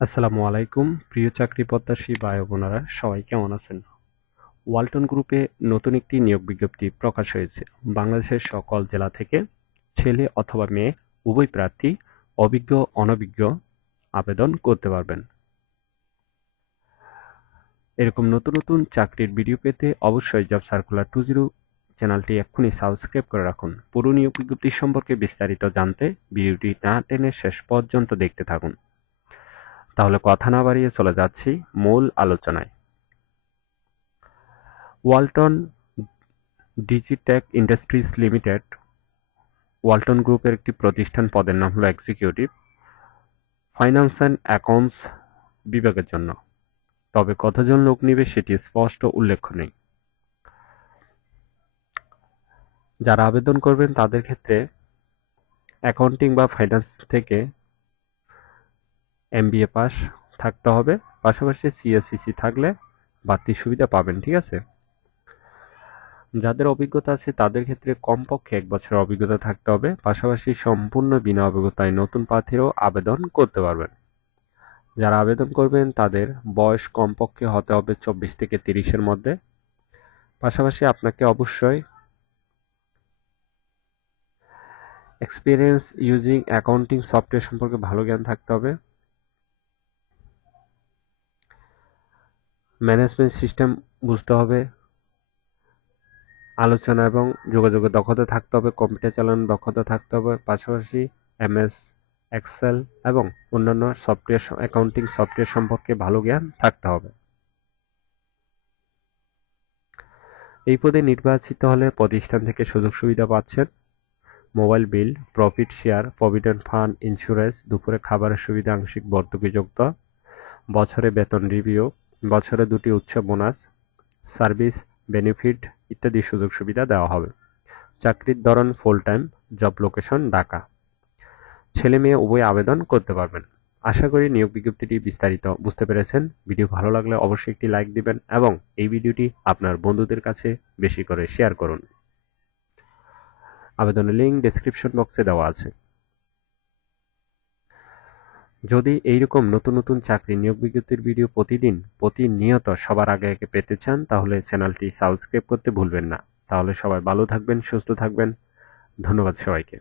আসসালামু আলাইকুম প্রিয় চাকরি প্রত্যাশী ভাই বোনেরা সবাই কেমন আছেন? ওয়ালটন গ্রুপে নতুন একটি নিয়োগ বিজ্ঞপ্তি প্রকাশ হয়েছে। বাংলাদেশের সকল জেলা থেকে ছেলে অথবা মেয়ে উভয় প্রার্থী অভিজ্ঞ অনভিজ্ঞ আবেদন করতে পারবেন। এরকম নতুন নতুন চাকরির ভিডিও পেতে অবশ্যই জব সার্কুলার 20 চ্যানেলটি এক্ষুনি সাবস্ক্রাইব করে রাখুন। পুরো নিয়োগ বিজ্ঞপ্তি সম্পর্কে বিস্তারিত জানতে ভিডিওটি না টেনে শেষ পর্যন্ত দেখতে থাকুন। তাহলে কথা না বাড়িয়ে চলে যাচ্ছি মূল আলোচনায়। Walton Digitech industries limited Walton গ্রুপের একটি প্রতিষ্ঠান। পদের নাম হলো এক্সিকিউটিভ ফাইন্যান্স অ্যান্ড অ্যাকাউন্টস বিভাগের জন্য। তবে কতজন লোক নিবে সেটি স্পষ্ট উল্লেখ নেই। যারা আবেদন করবেন তাদের ক্ষেত্রে অ্যাকাউন্টিং বা ফাইন্যান্স থেকে এমবিএ পাস থাকতে হবে, পাশাপাশি সিএসসিসি থাকলে বাড়তি সুবিধা পাবেন। ঠিক আছে, যাদের অভিজ্ঞতা আছে তাদের ক্ষেত্রে কমপক্ষে 1 বছরের অভিজ্ঞতা থাকতে হবে, পাশাপাশি সম্পূর্ণ বিনা অভিজ্ঞতায় নতুন প্রার্থীরাও আবেদন করতে পারবেন। যারা আবেদন করবেন তাদের বয়স কমপক্ষে হতে হবে 24 থেকে 30-এর মধ্যে। পাশাপাশি আপনাকে অবশ্যই এক্সপিরিয়েন্স ইউজিং অ্যাকাউন্টিং সফটওয়্যার সম্পর্কে ভালো জ্ঞান থাকতে হবে। ম্যানেজমেন্ট সিস্টেম বুঝতে হবে, আলোচনা এবং যোগাযোগের দক্ষতা থাকতে হবে, কম্পিউটার চালানোর দক্ষতা থাকতে হবে, পাশাপাশি এমএস এক্সেল এবং অন্যান্য সফটওয়্যার অ্যাকাউন্টিং সফটওয়্যার সম্পর্কে ভালো জ্ঞান থাকতে হবে। এই পদে নির্বাচিত হলে প্রতিষ্ঠান থেকে সুযোগ সুবিধা পাচ্ছেন: mobile bill, profit share, provident fund, insurance, দুপুরে খাবারের সুবিধা আংশিক ভর্তুকিযুক্ত, বছরে বেতন রিভিউ, বছরে 2টি উচ্চ বোনাস, সার্ভিস বেনিফিট ইত্যাদি সুযোগ সুবিধা দেওয়া হবে। চাকরির ধরন full time, job location Dhaka. ছেলে মেয়ে উভয় আবেদন করতে পারবেন। আশা করি নিয়োগ বিজ্ঞপ্তিটি বিস্তারিত বুঝতে পেরেছেন। ভিডিও ভালো লাগলে অবশ্যই একটি লাইক দিবেন এবং এই ভিডিওটি আপনার বন্ধুদের কাছে বেশি করে শেয়ার করুন। আবেদনের লিঙ্ক ডেসক্রিপশন বক্সে দেওয়া আছে। যদি এইরকম নতুন নতুন চাকরি নিয়োগ বিজ্ঞপ্তির ভিডিও প্রতিনিয়ত সবার আগে আগে পেতে চান তাহলে চ্যানেলটি সাবস্ক্রাইব করতে ভুলবেন না। তাহলে সবাই ভালো থাকবেন, সুস্থ থাকবেন। ধন্যবাদ সবাইকে।